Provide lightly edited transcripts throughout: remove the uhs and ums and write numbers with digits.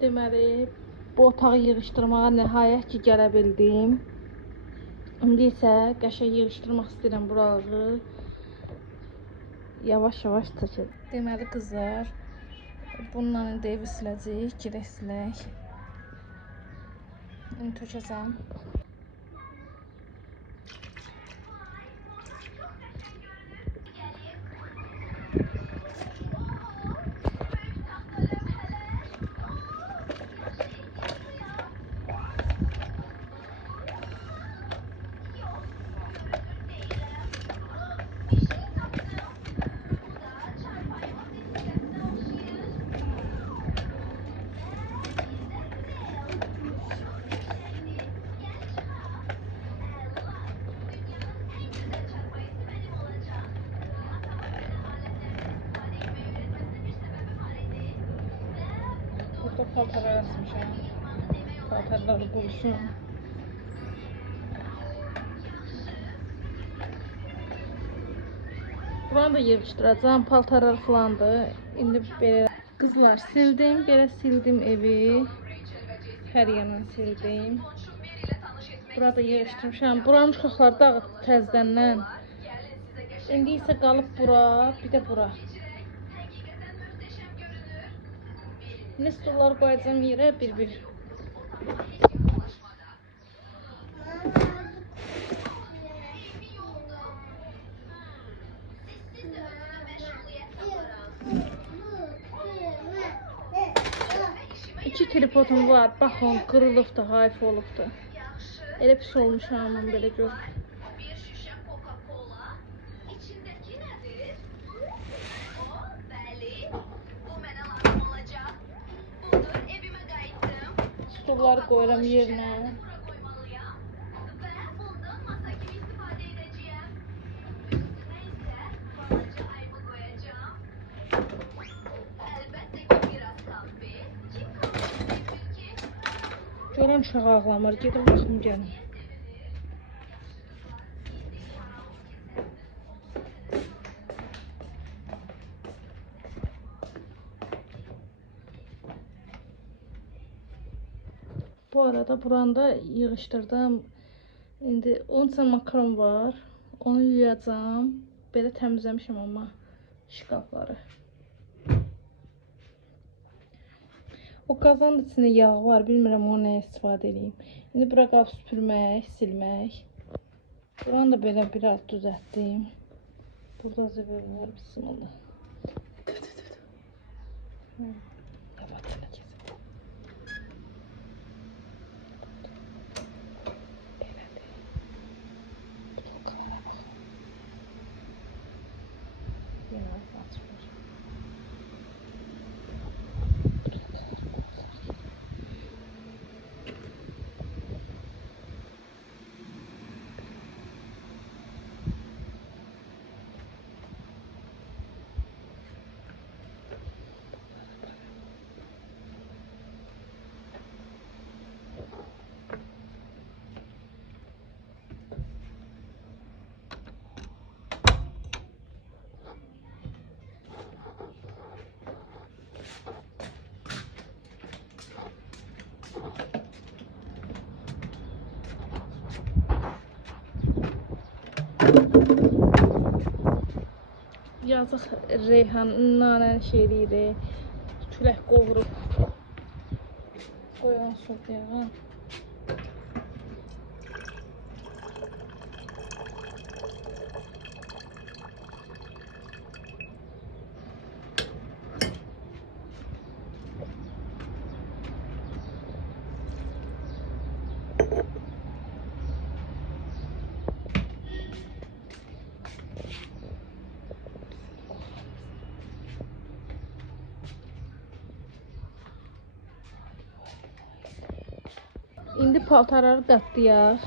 Deməli, bu otağı yığışdırmağa nəhayət ki gələ bildim. İndi isə qəşəng yığışdırmaq istəyirəm buraları. Yavaş-yavaş çəkək. Deməli qızlar, bununla indi evi siləcəyik, girək silək. İndi tökəcəm. Burada paltarlar asmışam. Paltarları qurusun. Buranı da yığışdıracağım. Paltarlar falandır. İndi belə qızlar sildim. Belə sildim evi. Hər yanını sildim. Burada yığışdırmışam. Buranın uşaqları dağıt təzdəndən. İndi isə qalıb bura, bir də bura. Ne stollar koyacağım yere bir. İki tripodum var. Baxın, qırılıbdı, hayf olubdu. Elə pis olmuşam mən belə gör. Stolları koyuram yerine. Görən uşaq ağlamır. Gedib baxım gəlin. Bu arada buranda yığışdırdım. İndi 10 tane makaron var. Onu yuyacağım. Belə təmizləmişəm amma şkafları. O qazanın içində yağ var. Bilmirəm onu nəyə istifadə edeyim. İndi bura qab süpürmək, silmək. Buranı da belə biraz düzəltdim. Burada zəvər var. Bismillah. Yazıq Reyhan nanəni şey eləyir. Külək qovurub. Qoyan soğuyan. İndi paltarları qatlayaq.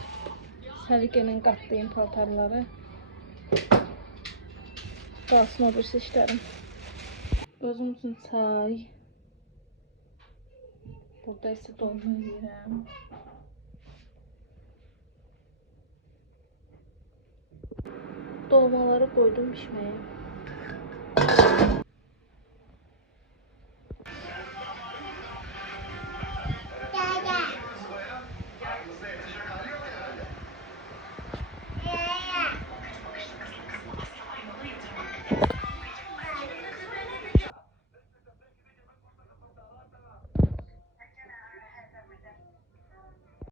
Səliqəylə qatlayım paltarları. Qalsın o birisi işlərim. Özüm üçün çay. Burada isə dolma yeyirəm. Dolmaları qoydum pişməyə.